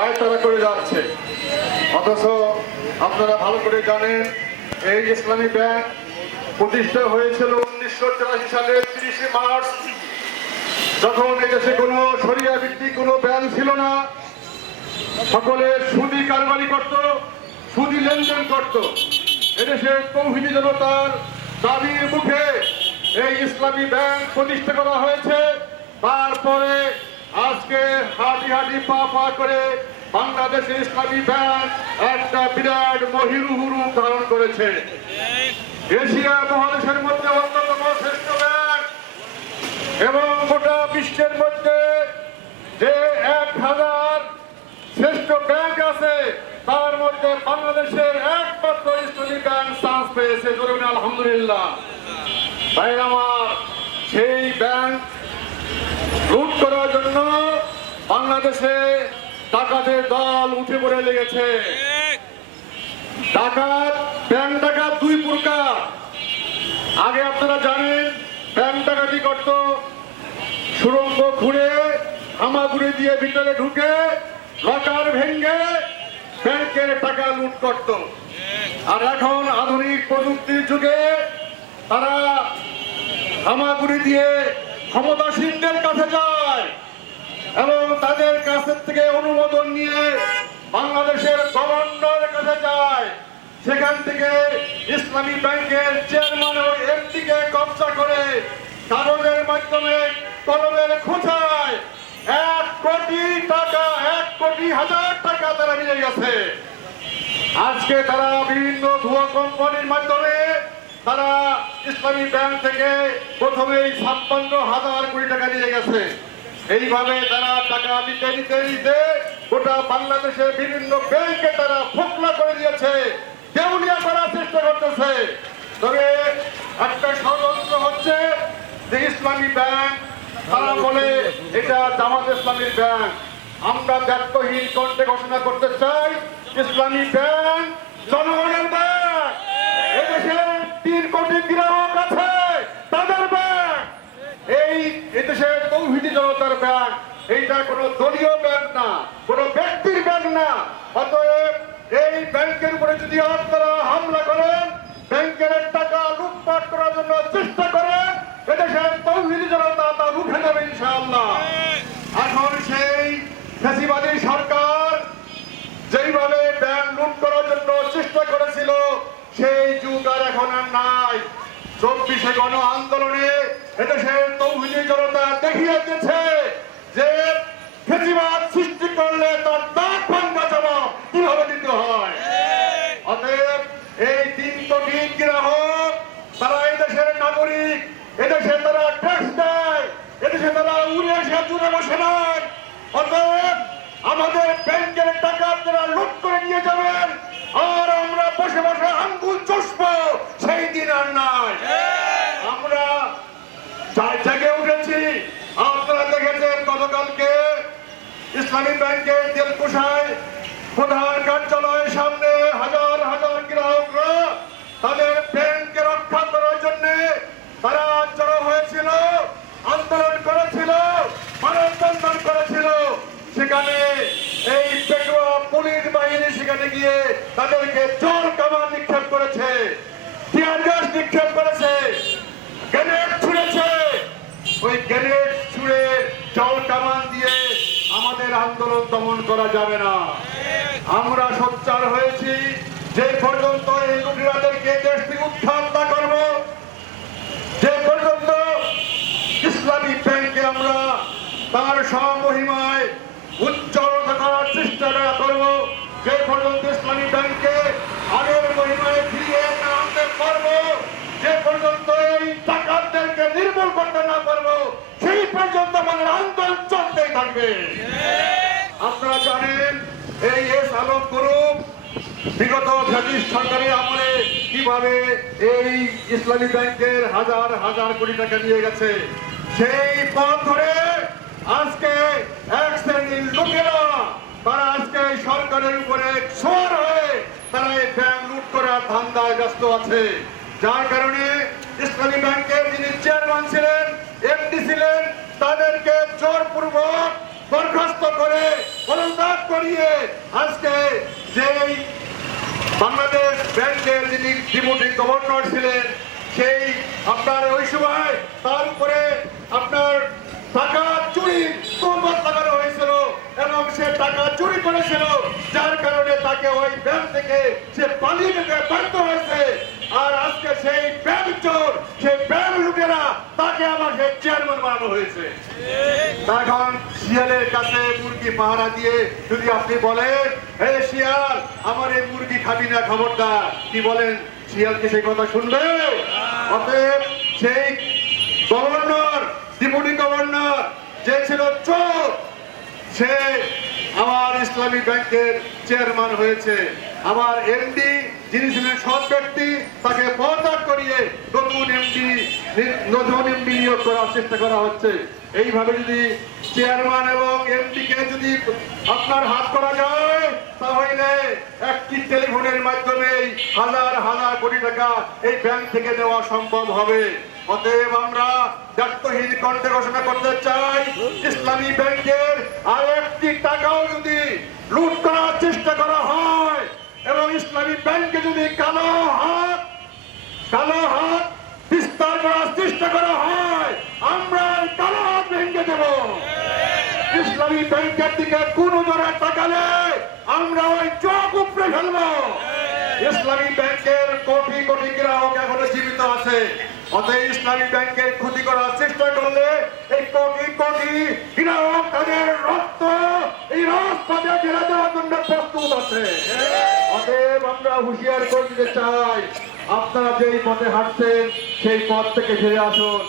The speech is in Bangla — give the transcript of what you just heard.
পায়তারা করে যাচ্ছে। অথচ আপনারা ভালো করে জানেন এই ইসলামী ব্যাংক প্রতিষ্ঠা হয়েছিল 1984 সালের 30 মার্চ, যখন এদেশে কোনো শরিয়া ভিত্তিক কোনো ব্যাংক ছিল না। সকলে সুদি কারবারি করত, সুদি লেনদেন করত। এদেশের তৌহিদি জনতার দাবির মুখে এই ইসলামী ব্যাংক প্রতিষ্ঠা করা হয়েছে। তারপরে আজকে হাঁটি হাঁটি পা পা করে বাংলাদেশের ইসলামী ব্যাংক একটা বিরাট মহিরুহ রূপ ধারণ করেছে। এশিয়া মহাদেশের মধ্যে অন্যতম শ্রেষ্ঠ ব্যাংক এবং গোটা বিশ্বের মধ্যে যে 1000 শ্রেষ্ঠ ব্যাংক আছে তার মধ্যে বাংলাদেশের একমাত্র ইসলামী ব্যাংক চান্স পেয়েছে। জরুরি আলহামদুলিল্লাহ। তাই আমার সেই ব্যাংক লুট করার জন্য বাংলাদেশে ডাকাতের দল উঠে পড়ে লেগেছে। ডাকাত, ব্যাংক ডাকাত দুই প্রকার। আগে আপনারা জানেন ব্যাংক ডাকাতি করত সুড়ঙ্গ খুঁড়ে, হামাগুড়ি দিয়ে ভিতরে ঢুকে লকার ভেঙে ব্যাংকের টাকা লুট করত। আর এখন আধুনিক প্রযুক্তির যুগে তারা হামাগুড়ি দিয়ে ক্ষমতাসীনদের কাছে যায় এবং তাদের কাছ থেকে অনুমোদন নিয়ে বাংলাদেশের গভর্নরের কাছে যায়। সেখান থেকে ইসলামী ব্যাংকের চেয়ারম্যান ও এমডিকে কবজা করে কাগজের মাধ্যমে কলমের খোঁচায় 1 কোটি টাকা, 1 কোটি হাজার টাকা তারা নিয়ে গেছে। আজকে তারা বিভিন্ন ভুয়া কোম্পানির মাধ্যমে তারা ইসলামী ব্যাংক থেকে প্রথমেই 56,000 কোটি টাকা নিয়ে গেছে। এইভাবে তারা টাকা দিতে দিতে দিতে গোটা বাংলাদেশের বিভিন্ন ব্যাংকে তারা ফোকলা করে দিয়েছে, দেউলিয়া করার চেষ্টা করতেছে। তবে একটা ষড়যন্ত্র হচ্ছে যে ইসলামী ব্যাংক, তারা বলে এটা জামাত ইসলামীর ব্যাংক। আমরা ব্যর্থহীন কণ্ঠে ঘোষণা করতে চাই ইসলামী ব্যাংক জনগণের ব্যাংক। এদেশে 3 কোটি গ্রাহক আছে, তাদের ব্যাংক। এই এদেশের তৌহিদি জনতার ব্যাংক। এইটা কোনো দলীয় ব্যাংক না, কোনো ব্যক্তির ব্যাংক না। অতএব এই ব্যাংকের উপরে যদি আপনারা হামলা করেন, ব্যাংকের টাকা লুটপাট করার জন্য চেষ্টা করেন, এদেশের তৌহিদি জনতা তা রুখে দেবে ইনশাআল্লাহ। এখন সেই ফ্যাসিবাদী সরকার যেইভাবে ব্যাংক লুট করার জন্য চেষ্টা করেছিল সেই যুগ আর এখন আর নাই। 24শে গণ আন্দোলনে এদেশের তৌহিদি জনতা দেখিয়ে দিয়েছে যে ফ্যাসিবাদ সৃষ্টি করলে তার দাঁত ভাঙা জবাব কিভাবে দিতে হয়। অতএব এই 3 কোটি গ্রাহক, তারা এদেশের নাগরিক, এদেশে তারা ট্যাক্স দেয়, এদেশে তারা উড়ে এসে দূরে বসে নয়। অতএব আমাদের ব্যাংকের টাকা আপনারা লুট করে নিয়ে যাবেন আর আমরা বসে বসে আঙ্গুল চষবো, সেই দিন আর নাই। আমরা জেগে উঠেছি। আপনারা দেখেছেন গতকালকে ইসলামী ব্যাংকের দিলকুশায় প্রধান কার্যালয়ের সামনে হাজার হাজার গ্রাহকরা তাদের ব্যাংকে রক্ষা করার জন্য তারা জড়ো হয়েছিল, আন্দোলন করেছিল, মানববন্ধন করেছিল। সেখানে এই পেটুয়া পুলিশ বাহিনী সেখানে গিয়ে তাদেরকে জল কামান নিক্ষেপ করেছে, টিয়ার গ্যাস নিক্ষেপ করেছে, গ্রেনেড ছুঁড়েছে। ওই গ্রেনেড ছুঁড়ে জল কামান দিয়ে আমাদের আন্দোলন দমন করা যাবে না। আমরা সোচ্চার হয়েছি যে পর্যন্ত এই লুটেরাদেরকে দেশ থেকে উৎখাত না করব, যে পর্যন্ত ইসলামী ব্যাংকে আমরা তার সমহিমায় উজ্জ্বল করার চেষ্টা করব, যে পর্যন্ত ইসলামী ব্যাংকে আগের মহিমায় ফিরিয়ে আনতে পারবো, যে পর্যন্ত এই ডাকাতদেরকে নির্মূল করতে না পারবো, সেই পর্যন্ত আমাদের আন্দোলন চলতেই থাকবে। আপনারা জানেন এই এস আলম গ্রুপ বিগত ফ্যাসিস্ট সরকারের আমলে কিভাবে এই ইসলামী ব্যাংকের হাজার হাজার কোটি টাকা নিয়ে গেছে। সেই পথ ধরে আজকে এক শ্রেণীর লোকেরা তারা আজকে সরকারের উপরে ছোঁয়ার হয়ে তারা এই ব্যাংক লুট করার ধান্দায় ব্যস্ত আছে। যার কারণে ইসলামী ব্যাংকের যিনি চেয়ারম্যান ছিলেন, এমডি ছিলেন, তাদেরকে জোরপূর্বক বরখাস্ত করে পদত্যাগ করিয়ে আজকে যেই বাংলাদেশ ব্যাংকের যিনি ডেপুটি গভর্নর ছিলেন, সেই আপনার ওই সময় তার উপরে আপনার টাকা চুরি তোলবাদ লাগানো হয়েছিল এবং সে টাকা চুরি করেছিল, যার কারণে তাকে ওই ব্যাংক থেকে সে পালিয়ে যেতে বাধ্য হয়েছে। আর আজকে সেই ব্যাংক চোর, সেই ব্যাংক লুটেরা, তাকে আবার সেই চেয়ারম্যান বানানো হয়েছে। এখন শিয়ালের কাছে মুরগি পাহারা দিয়ে যদি আপনি বলেন, হে শিয়াল আমার এই মুরগি খাবি না, খবরদার, কি বলেন? শিয়াল কি সেই কথা শুনবে? অতএব সেই গভর্নর, ডেপুটি গভর্নর যে ছিল চোর, সে আমার ইসলামী ব্যাংকের চেয়ারম্যান হয়েছে। আমার এমডি যিনি ছিলেন সৎ ব্যক্তি, তাকে পদত্যাগ করিয়ে নতুন এমডি নিয়োগ করার চেষ্টা করা হচ্ছে। এইভাবে যদি চেয়ারম্যান এবং এমডি কে যদি আপনার হাত করা যায়, তাহলে একটি টেলিফোনের মাধ্যমেই হাজার হাজার কোটি টাকা এই ব্যাংক থেকে নেওয়া সম্ভব হবে। অতএব আমরা দায়িত্বহীন কণ্ঠে ঘোষণা করতে চাই, ইসলামী ব্যাংকের আর একটি টাকাও যদি লুট করার চেষ্টা করা হয় এবং ইসলামী ব্যাংকে যদি কালো হাত বিস্তার করার চেষ্টা করা হয়, আমরা কালো হাত ভেঙে দেব। ইসলামী ব্যাংকের দিকে কোন জোরে তাকালে আমরা ওই চোখ উপড়ে ফেলবো। ইসলামী ব্যাংকের কোটি কোটি গ্রাহক এখনো জীবিত আছে। অতএব ইসলামী ব্যাংকের ক্ষতি করার চেষ্টা করলে এই কোটি কোটি গ্রাহক তাদের রক্ত এই রাজপথে ঢেলে দেওয়ার জন্য প্রস্তুত আছে। অতএব আমরা হুঁশিয়ার করে দিতে চাই, আপনারা যেই পথে হাঁটছেন সেই পথ থেকে ফিরে আসুন।